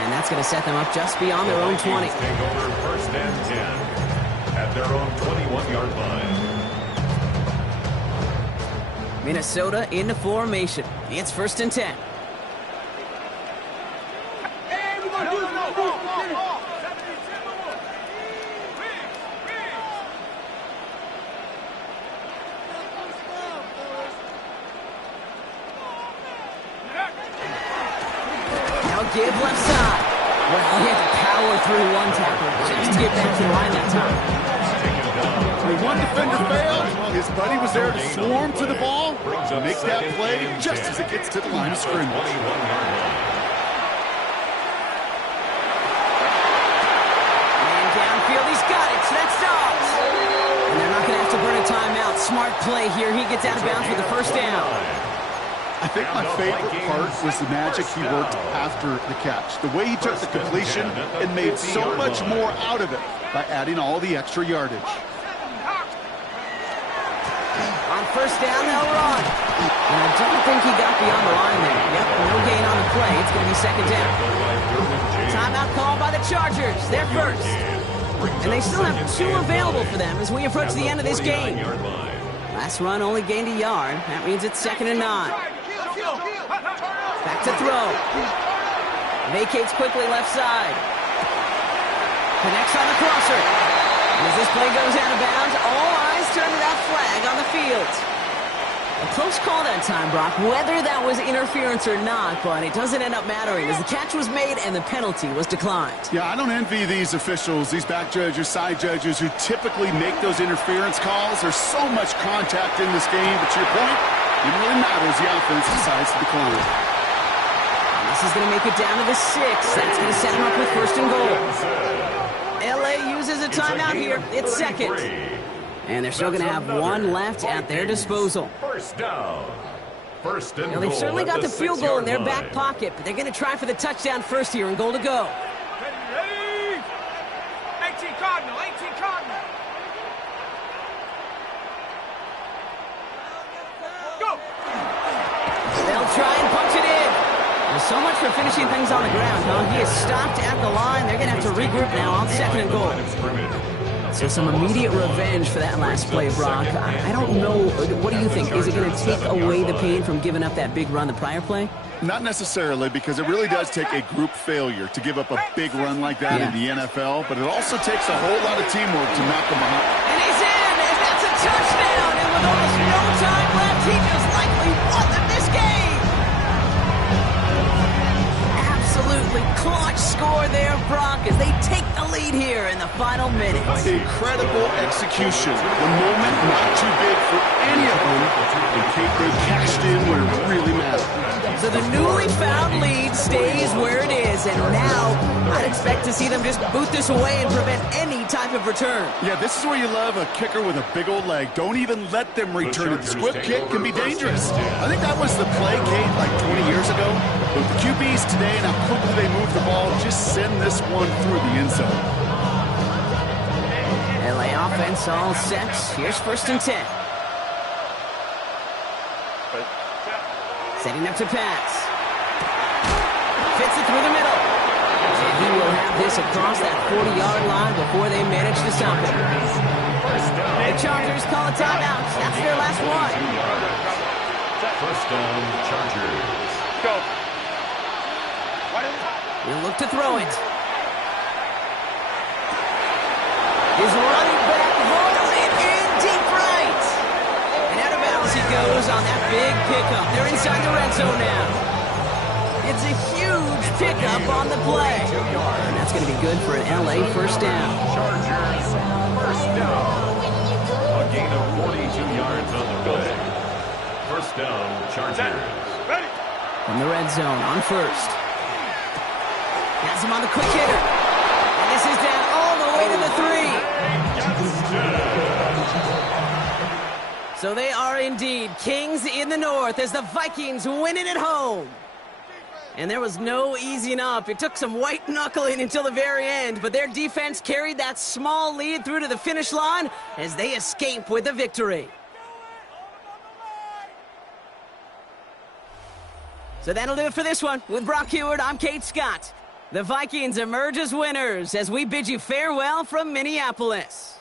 And that's going to set them up just beyond their own 20. Take over 1st and 10 at their own 21-yard line. Minnesota into formation. It's 1st and 10. Give left side. Well, he had to power through one tackle just to get back to the line that time. When one defender failed, his buddy was there to swarm to the ball to make that play just as it gets to the line of scrimmage. And downfield, he's got it. So that's Dobbs. And they're not going to have to burn a timeout. Smart play here. He gets out of bounds with the 1st down. I think my favorite part was the magic he worked after the catch. The way he took the completion and made so much more out of it by adding all the extra yardage. On 1st down, they'll run. And I don't think he got beyond the line there. Yep, no gain on the play. It's going to be 2nd down. Timeout called by the Chargers. They're 1st. And they still have 2 available for them as we approach the end of this game. Last run only gained a yard. That means it's 2nd and 9. Back to throw. Vacates quickly left side. Connects on the crosser. As this play goes out of bounds, all eyes turn to that flag on the field. A close call that time, Brock, whether that was interference or not, but it doesn't end up mattering as the catch was made and the penalty was declined. Yeah, I don't envy these officials, these back judges, side judges who typically make those interference calls. There's so much contact in this game, but to your point, it really matters the offense decides to decline. This is going to make it down to the 6. That's going to set him up with first and goal. LA uses a timeout here. It's second. And they're still going to have one left at their disposal. First down. First and Now, they've goal certainly at got the field goal in their 6-yard back line. pocket, but they're going to try for the touchdown first here and goal to go. Ready? 18 Cardinal, 18 Cardinal. Go! They'll try and punch it in. There's so much for finishing things on the ground, huh? He is stopped at the line. They're going to have to regroup now on second and goal. So some immediate revenge for that last play, Brock. I don't know. What do you think? Is it going to take away the pain from giving up that big run the prior play? Not necessarily, because it really does take a group failure to give up a big run like that in the NFL, but it also takes a whole lot of teamwork to knock them behind. And he's in, and that's a touchdown. And with almost no time left, he just likely won them this game. Absolutely clutch score there, Brock, as they take the lead here in the final minutes. Incredible execution. The moment not too big for any of them, and Kate, they cashed in where it really mattered. So the newly found lead stays where it is, and now I'd expect to see them just boot this away and prevent any type of return. Yeah, this is where you love a kicker with a big old leg. Don't even let them return it. The squib kick can be dangerous. I think that was the play, Kate, like 20 years ago. But the QBs today and how quickly they move the ball, just send this one through the end zone. LA offense all set. Here's first and 10. Setting up to pass. Fits it through the middle. And he will have this across that 40-yard line before they manage to stop him. The Chargers call a timeout. That's their last one. First down, Chargers. Go. He'll look to throw it. His running back hauls it in deep right. And out of bounds he goes on that big pickup. They're inside the red zone now. It's a huge pickup on the play. And that's going to be good for an LA first down. Chargers, first down. A gain of 42 yards on the play. First down, Chargers. Ready? From the red zone on first. Has him on the quick hitter. And this is down all the way to the 3. So they are indeed kings in the north as the Vikings win it at home. And there was no easing up. It took some white knuckling until the very end, but their defense carried that small lead through to the finish line as they escape with the victory. So that'll do it for this one. With Brock Heward, I'm Kate Scott. The Vikings emerge as winners as we bid you farewell from Minneapolis.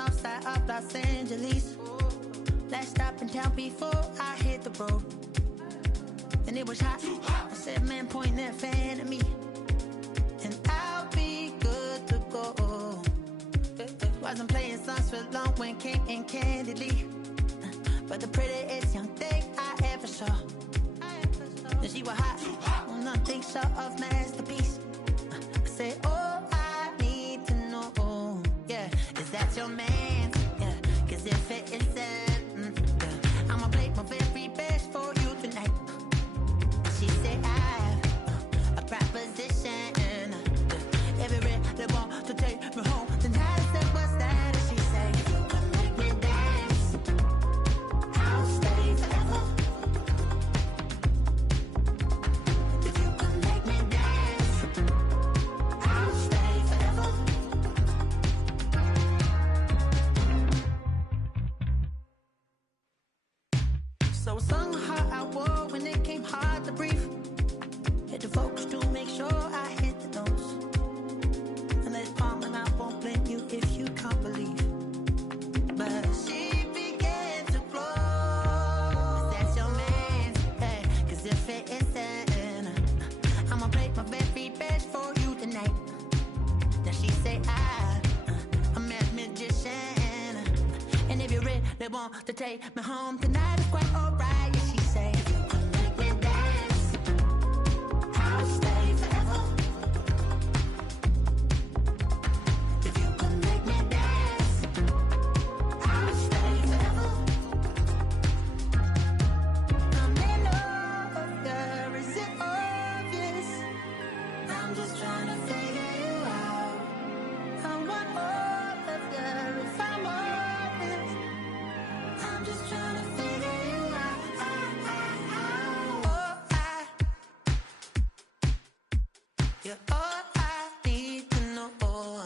Outside of Los Angeles. Last stop in town before I hit the road. And it was hot. I said, man, point that fan at me. And I'll be good to go. Wasn't playing songs for long when came in candidly. but the prettiest young thing I ever saw. And she was hot, well, nothing short of masterpiece. I said, oh, I need to know, yeah, is that your man? Yeah, cause if it isn't, yeah, I'ma play my very best for you tonight. And she said, I have a proposition. Every red they want to take me home tonight. I said, what's that? And she said, if you can make me dance, I'll stay forever. If you can make me dance, I'll stay forever. So I sung the heart I wore when it came hard to breathe. Hit the focus to make sure I hit the notes. And let's palm and I won't blame you if you can't believe. But she began to flow. That's your man, hey, cause if it isn't, I'ma play my very best for you tonight. Now she say I'm a magician. And if you're ready, they want to take me home tonight, it's quite alright. Yeah, she say, if you can make me dance, I'll stay forever. If you can make me dance, I'll stay forever. I'm in love, girl, is it obvious? I'm just trying to figure you out. I want all of you if I'm honest. I'm just trying to figure you out. Oh, you're all I need to know. Oh,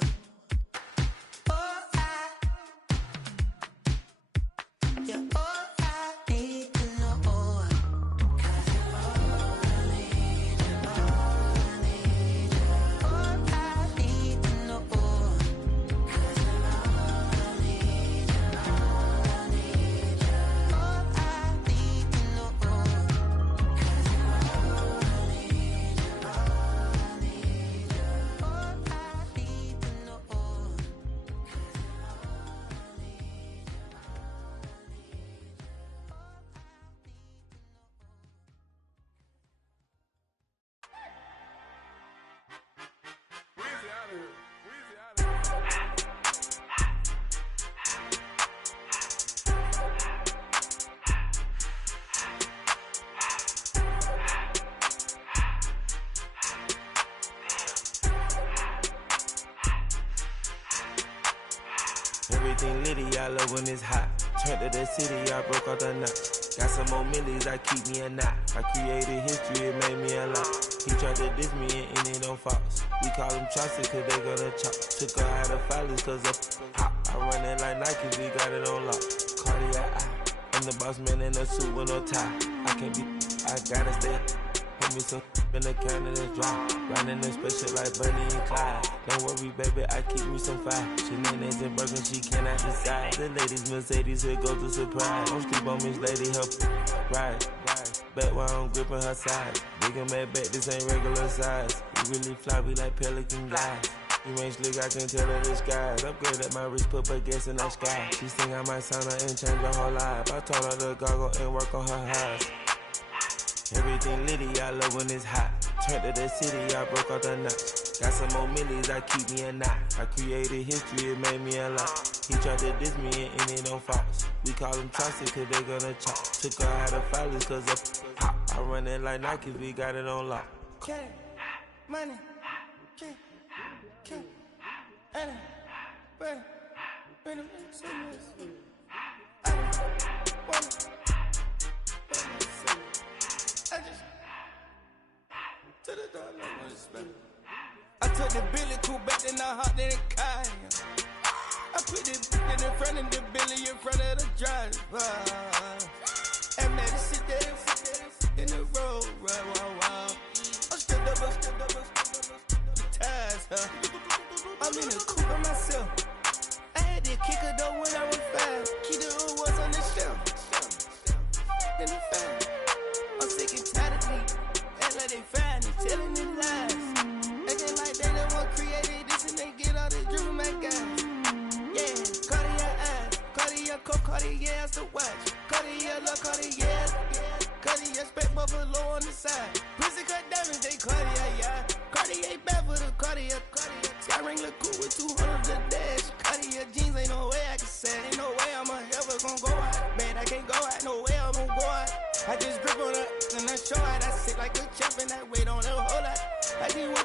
you're all I need to know. 'Cause you're all I need, you're all I need, you're all I need to know. 'Cause you're all I need, you're all I need, you're all I need to know. 'Cause you're all I need, you're all I need, you're all I need to know. 'Cause you're all I need, you're all I need, you're all I need, you're all I need. Everything litty, I love when it's hot. Turned to the city, I broke out the knot. Got some more millies, I keep me a knot. I created history, it made me a lot. He tried to diss me and it don't false. We call them chopsticks cause they gonna chop. Took her out of filers cause of hot. I run it like Nike, we got it on lock. Cardiac eye. I'm the boss man in a suit with no tie. I can't be, I gotta stay. Put me some in the can and it's dry. Riding in special like Bunny and Clyde. Don't worry, baby, I keep me some fire. Shenanigans and Birkin, she cannot decide. The ladies Mercedes, here go to surprise. Don't sleep on Miss Lady, help ride. Back while I'm gripping her side. Big and mad back, this ain't regular size. We really fly, we like pelican glide. You ain't slick, I can tell her the skies. Upgrade at my wrist, put baguettes in the sky. She think I might sign her and change her whole life. I told her to goggle and work on her highs. Everything litty, I love when it's hot. Turned to the city, I broke out the knot. Got some more millies, I keep me a knot. I created history, it made me a lot. He tried to diss me and it don't false. We call them chopsticks cause they gonna chop. Took her out of filers cause of hot. I run it like Nike, we got it on lock. Okay, money, okay, Anna, ready, say this. I just to the door, like what's better. I took the Billy cool back, then I hopped in the car. I put the in front of the Billy in front of the driver. And made it sit there in the road, right, wow. I'm still up, the tires, huh? I'm in the coupe by myself. I had to kick her though when I was 5. Key the was on the shelf. In the fan. I'm sick and tired of me. Act like they find it, telling them lies. Acting like they the one created this and they get all this driven my guys. Yeah, Cartier eyes, Cartier coat, Cartier ass to watch. Cartier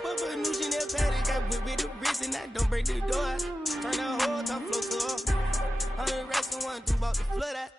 up a new Chanel patty, got whip with the wrist and I don't break the door. Turn that whole top float to up. 100 racks and 1, 2 bought the flood out.